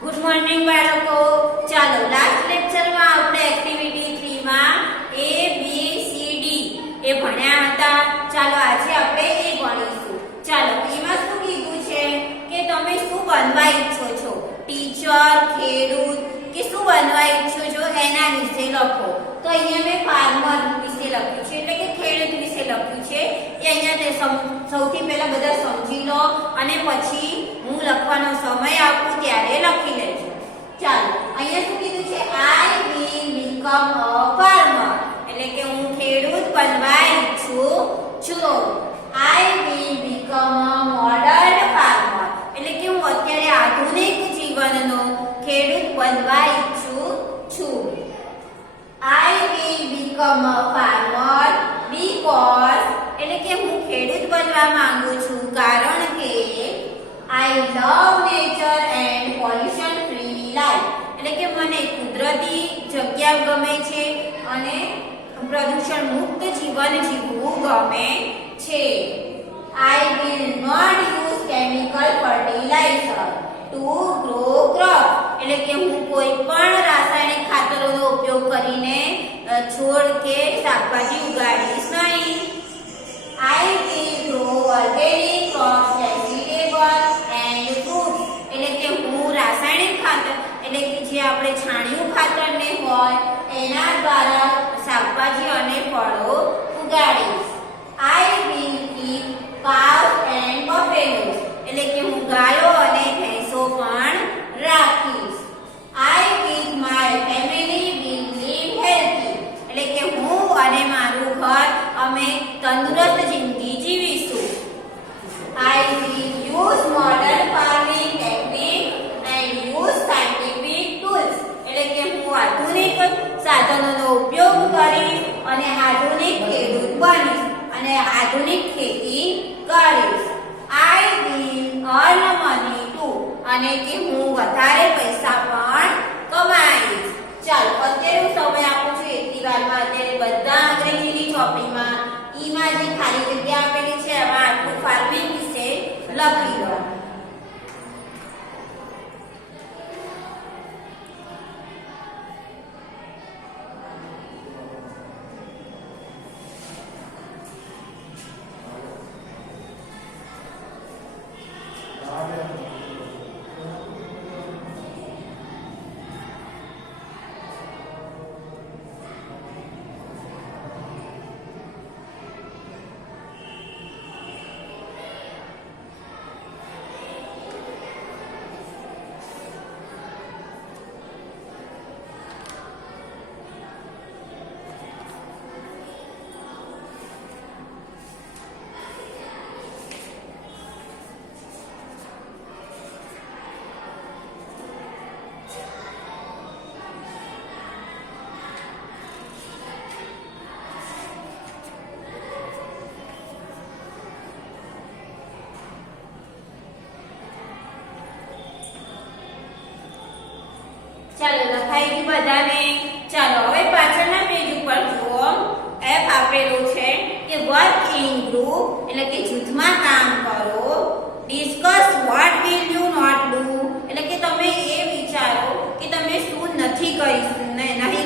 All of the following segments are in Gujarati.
ગુડ મોર્નિંગ બાળકો. ચાલો લાસ્ટ લેક્ચરમાં આપણે એક્ટિવિટી 3 માં A B C D એ ભણ્યા હતા. ચાલો આજે આપણે એ ભણીશું. ચાલો એમાં શું કીધું છે કે તમે શું બનવા ઈચ્છો છો? ટીચર, ખેડૂત કે શું બનવા ઈચ્છો છો એના વિશે લખો. તો અહીંયા મેં ફાર્મર વિશે લખ્યું છે, એટલે કે ખેડૂત વિશે લખ્યું છે. એ અહીંયા સૌથી પહેલા બધા સમજી લો અને પછી હું લખવાનો સમય આપું ત્યારે લખી લેજો. ચાલો અહીંયા શું કીધું છે? I will become a farmer, એટલે કે હું ખેડૂત બનવા ઈચ્છું છું. I will become a modern farmer, એટલે કે હું અત્યારે આધુનિક જીવનનો ખેડૂત બનવા ઈચ્છું છું. I will become a farmer because, એટલે કે હું ખેડૂત બનવા માંગુ છું કારણ કે I love nature and pollution free life, એટલે કે મને કુદરતી જગ્યા ગમે છે અને પ્રદૂષણ મુક્ત જીવન જીવવું ગમે છે. I will not use chemical fertilizer to grow crops, એટલે કે હું કોઈ પણ રાસાયણિક ખાતરોનો ઉપયોગ કરીને છોડ કે શાકભાજી ઉગાડીશ નહીં. I will grow organic crops, vegetables and fruits, એટલે કે હું રાસાયણિક ખાતર એટલે કે જે આપણે છાણિયું ખાતર ને હોય એના દ્વારા શાકભાજી અને ફળો ઉગાડીશ. I will keep cows and buffaloes, એટલે કે હું ગાયો અને ભેંસો પણ રાખીશ. I with my family will live healthy, એટલે કે હું અને મારું ઘર અમે તંદુરસ્ત જિંદગી જીવીશું. I will use modern farming technique and use scientific tools, એટલે કે હું આધુનિક સાધનોનો ઉપયોગ કરીશ અને આધુનિક ખેડૂત બનીશ અને આધુનિક ખેતી કરીશ. I will earn money too, અને કે હું વધારે પૈસા પણ કમાઈશ. ચાલો અત્યારે હું સમય આપું છું એટલી વારમાં. અત્યારે બધા અંગ્રેજીની ચોપડીમાં ઈમાં જે ખાલી જગ્યા આપેલી છે એમાં આટલું ફાર્મિંગ વિશે લખી લો. ચાલો લખાઈ ગયું બધાને. ચાલો હવે પાછળના પેજ ઉપર જુઓ. F આપેલું છે કે વર્ક ઇન ગ્રુપ, એટલે કે જૂથમાં કામ કરો. Discuss what will you not do, એટલે કે તમે એ વિચારો કે તમે શું નહીં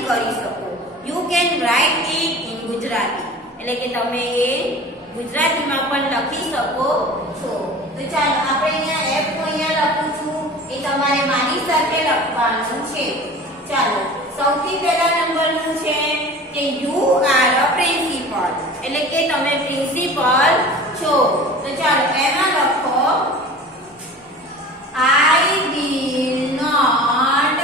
કરી શકો. You can write it in Gujarati, એટલે કે તમે એ ગુજરાતીમાં પણ લખી શકો છો. તો ચાલો આપણે અહીંયા F નું અહીંયા લખું છું, એ તમારે મારી સાથે લખવાનું છે. ચાલો સૌથી પહેલા નંબરનું છે કે you are a principal, એટલે કે તમે પ્રિન્સિપલ છો. તો ચાલો એમાં લખો I will not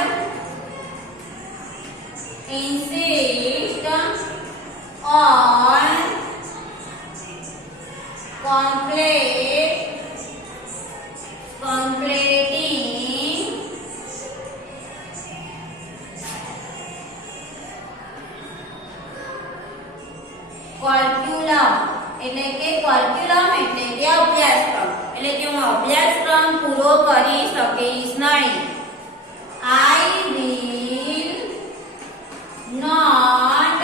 insist on completing curriculum, એટલે કે curriculum એટલે કે અભ્યાસક્રમ, એટલે કે હું અભ્યાસક્રમ પૂરો કરી શકીશ નહીં. I will not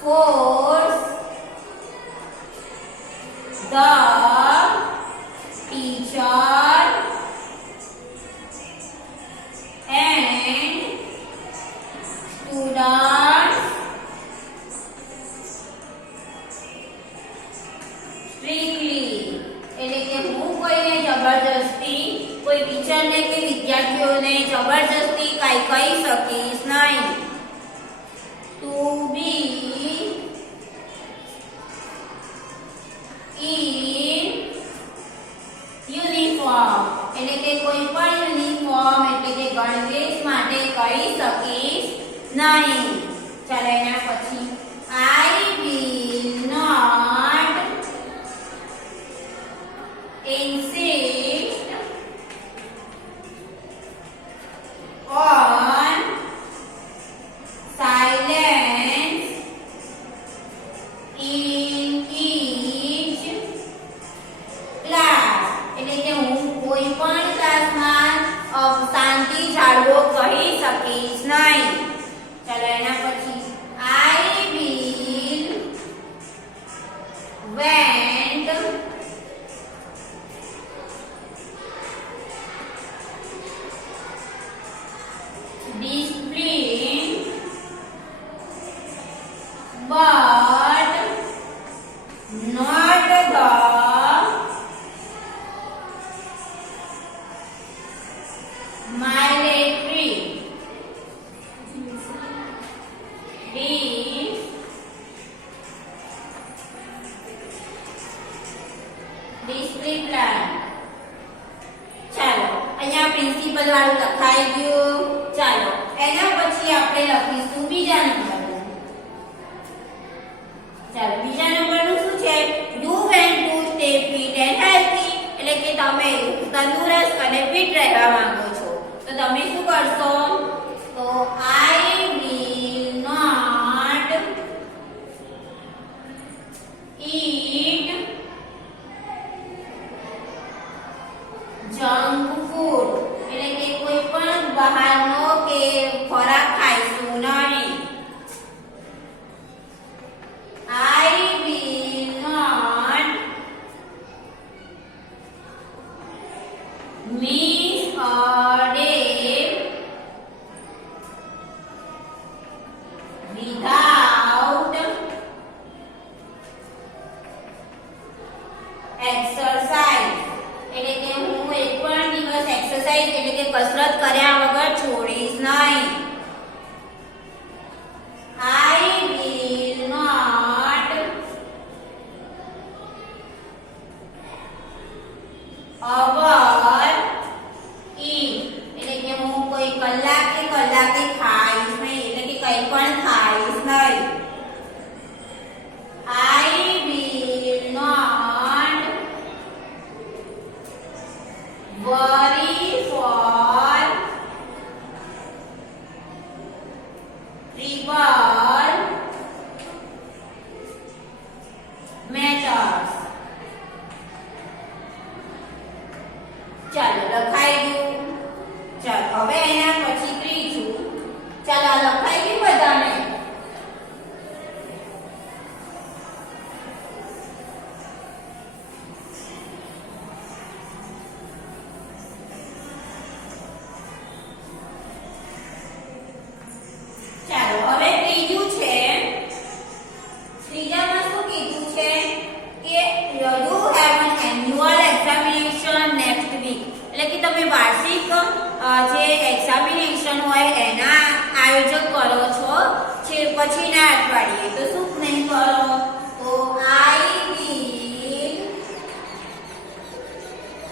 force the teacher કોઈ ટીચરને કે વિદ્યાર્થીઓને જબરજસ્તી કાંઈ કહી શકીશ નહીં. ટુ બી ઇન યુનિફોર્મ એટલે કે કોઈ પણ યુનિફોર્મ એટલે કે ગણવેશ માટે કહી શકીશ નહીં. ચાલો એના પછી I will not insist on silence in each class એટલે કે હું કોઈ પણ ક્લાસમાં શાંતિ જાળવો કહી શકીશ નહીં. ચાલો એના પછી I will went discipline but not the military. Discipline. ચાલો અહીંયા પ્રિન્સિપલ વાળું લખાઈ ગયું. ચાલો એના પછી આપણે લખીશું બીજા નંબરનું. ચાલો બીજા નંબરનું શું છે? You went to stay fit and healthy એટલે કે તમે તંદુરસ્ત અને ફિટ રહેવા માંગો છો તો તમે શું કરશો? તો I will not eat junk food એટલે કે કોઈ પણ બહારનો કે ખોરાક ખાઈશું નહીં. I will not miss a day without exercise એટલે કે હું એક પણ દિવસ એક્સરસાઇઝ એટલે કે કસરત કર્યા વગર છોડીશ નહીં. I will not over eat એટલે કે હું કોઈ કલાકે ખાઈશ નહીં એટલે કે કંઈ પણ ખાઈશ નહીં. I will not worry for trivial matters. ચાલો લખાઈ ગયું. ચાલો હવે એના પછી ત્રીજું. ચાલો આ લખાઈ ગયું બધાને. ચાલો હવે ત્રીજું છે. ત્રીજામાં શું કીધું છે કે you have an annual examination next week એટલે કે તમે વાર્ષિક જે એક્ઝામિનેશન હોય એના આયોજન કરો છો છે પછીના અઠવાડિયે તો શું નહીં કરો? તો I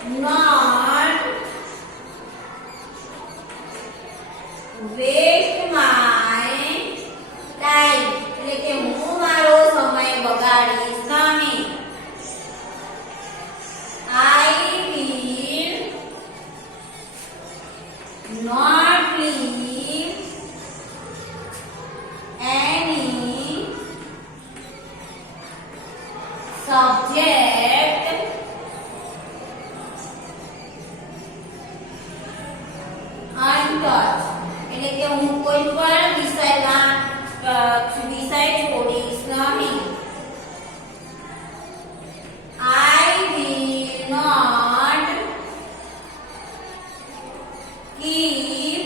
will not waste my time એટલે કે હું મારો સમય બગાડીશ નહીં. I will not leave any subject untouched એટલે કે હું કોઈ પણ વિષય છોડીશ નહીં. I will not keep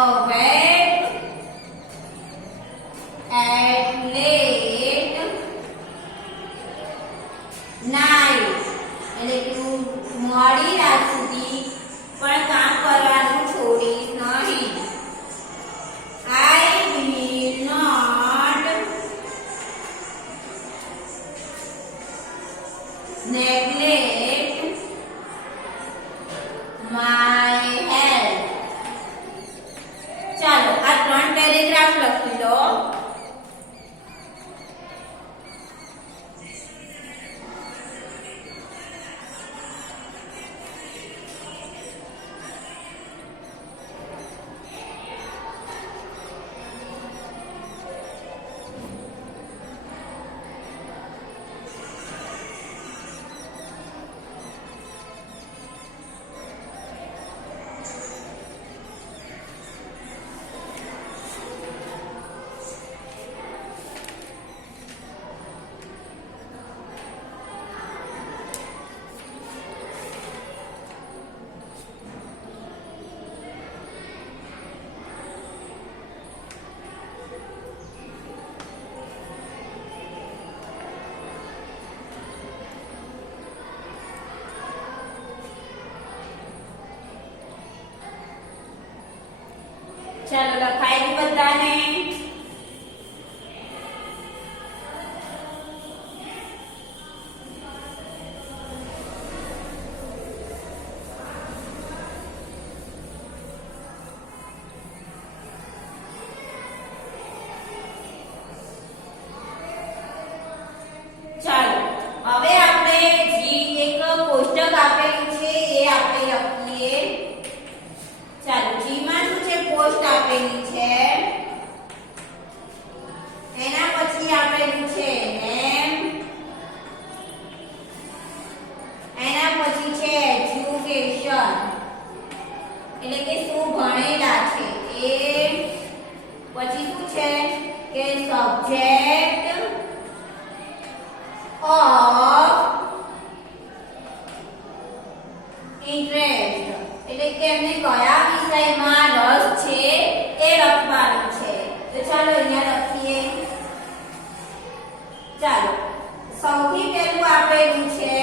awake at late night એટલે કે હું મોડી રાત સુધી પણ કામ કરવાનું છોડીશ નહીં. I will not neglect my health. ચાલો આ 3 પેરેગ્રાફ લખી લો. ચાલો લખાઈ ગયું બધાને. ચાલો હવે આપણે જે એક કોષ્ટક આપેલું છે એ આપણે લખીએ. ચાલો જીમાં શું છે, પોસ્ટ આપેલી છે, એના પછી આપેલું છે નેમ, એના પછી છે એજ્યુકેશન એટલે કે શું ભણેલા છે એ, પછી શું છે કે સબ્જેક્ટ ઓફ ઇન્ટરેસ્ટ એટલે કે એમને કયા વિષયમાં રસ છે એ લખવાનું છે. તો ચાલો અહીંયા લખીએ. ચાલો સૌથી પહેલું આપેલું છે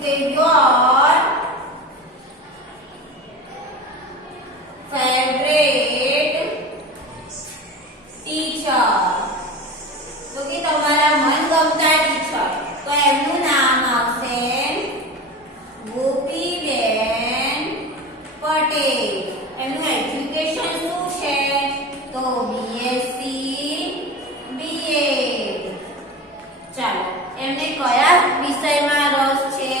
કે યોર ફેવરેટ ટીચર, તો કે તમારા મનગમતા ટીચર, તો એમનું નામ આવશે ગોપીબેન પટેલ. એમનું એજ્યુકેશન શું છે, તો BSc BEd. ચાલો એમને કયા વિષયમાં રસ છે,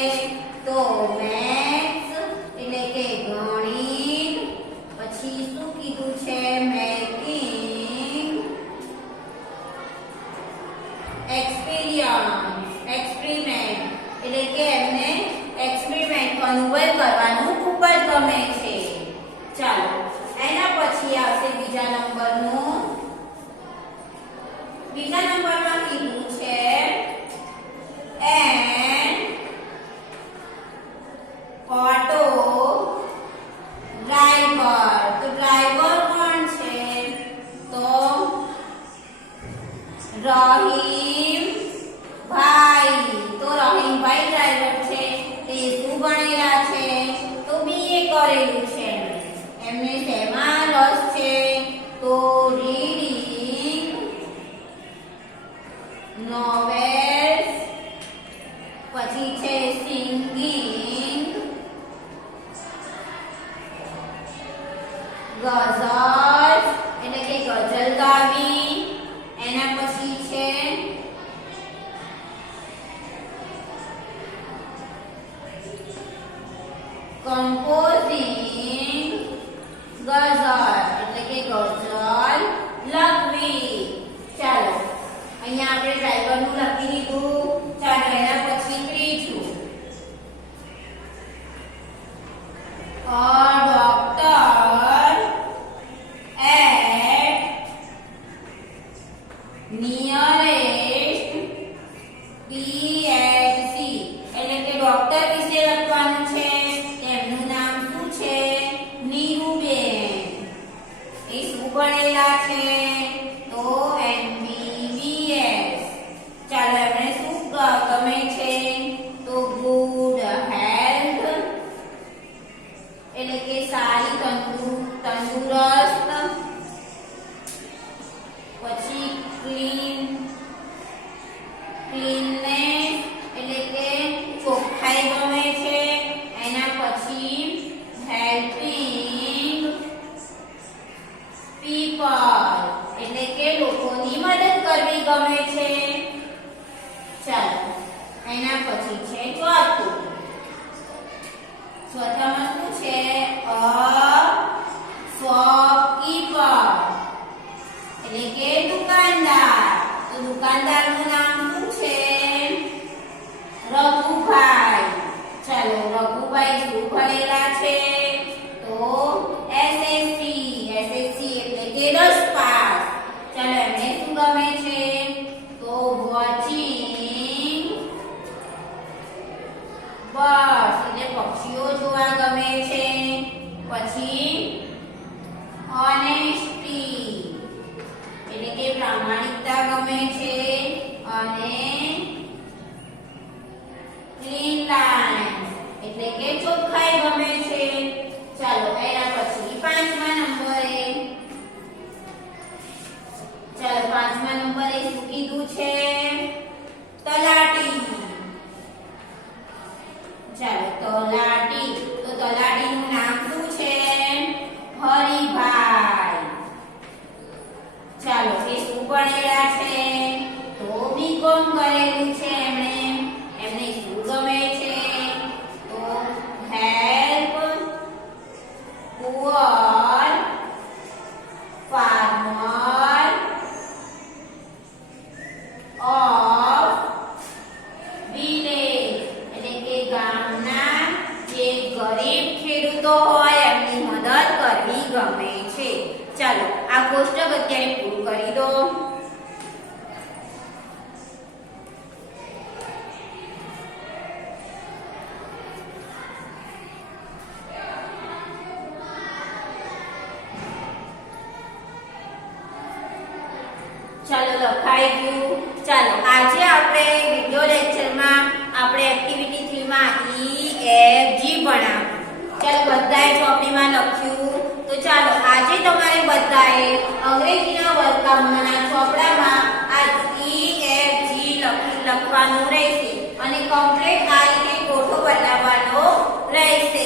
તો મેથ્સ એટલે કે ગણિત, પછી શું કીધું છે મેકિંગ એક્સપેરિમેન્ટ એટલે કે એમને એક્સપેરિમેન્ટ અનુભવ કરવાનું ખૂબ જ ગમે છે. ચાલો એના પછી આવશે બીજા નંબરનું. બીજા નંબરમાં કીધું છે એન ઓટો ડ્રાઈવર. તો ડ્રાઈવર કોણ છે, તો રહીમ ભાઈ. તો રહીમભાઈ ડ્રાઈવર છે, તે શું ભણેલા છે, તો BA કરેલું છે. એમને શેમાં રસ છે, તો રીડિંગ નોવેલ્સ, પછી છે સિંગિંગ, ગઝલ્સ એટલે કે ગઝલ ગાવી, એના પછી છે કમ્પોઝિંગ ગઝલ એટલે કે ગઝલ લખવી. ચાલો અહીંયા આપણે ડ્રાઈવરનું લખી દીધું. ચાલો એના પછી ત્રીજું ડોક્ટર એટ નિયરેસ્ટ PHC એટલે કે ડોક્ટર વિશે લખવાનું છે. એમનું નામ ક્લીનનેસ એટલે કે ચોખ્ખાઈ ગમે છે. એના પછી હેલ્પિંગ પીપલ એટલે કે લોકોની મદદ કરવી ગમે છે. ચાલો એના પછી છે ચોથું. ચોથામાં શું છે? અ શોપકીપર એટલે કે દુકાનદાર. તો દુકાનદારનું નામ શું છે? રઘુભાઈ. ચાલો રઘુભાઈ શું ભણેલા છે? તો એસએસસી એટલે કે 10 પાસ. ચાલો એમને શું ગમે છે? તો વોચિંગ બર્ડ્સ એટલે પક્ષીઓ જોવા ગમે છે. પછી ઓનેસ્ટી એટલે કે પ્રામાણિકતા ગમે છે. અને ક્લીન લાઇન્સ એટલે કે ચોખ્ખાઈ ગમે છે. ચાલો એના પછી પાંચમા નંબરે. ચાલો પાંચમા નંબરે શું કીધું છે? તલાટી. ચાલો તલાટી. તો તલાટીનું નામ શું છે? હરિભાઈ. ચાલો એ શું ભણેલા છે? તો બીકોમ કરેલું છે એમણે. એમને શું ગમે છે? તો help poor farmer of village એટલે કે ગામના જે ગરીબ ખેડૂતો હોય એમની મદદ કરવી ગમે છે. ચાલો આ કોષ્ટક અત્યારે પૂરું કરી દો. ચાલો લખાઈ ગયું. ચાલો આજે આપણે વિડિયો લેક્ચરમાં આપણે એક્ટિવિટી 3 માં EFG ભણાવ્યું. ચાલો બધાએ ચોપડીમાં લખ્યું. તો ચાલો આજે તમારે બધાએ અંગ્રેજીના વર્ગકામના ચોપડામાં આ EFG લખવાનું રહેશે અને કમ્પ્લીટ આ રીતે ગોઠો બનાવવાનો રહેશે.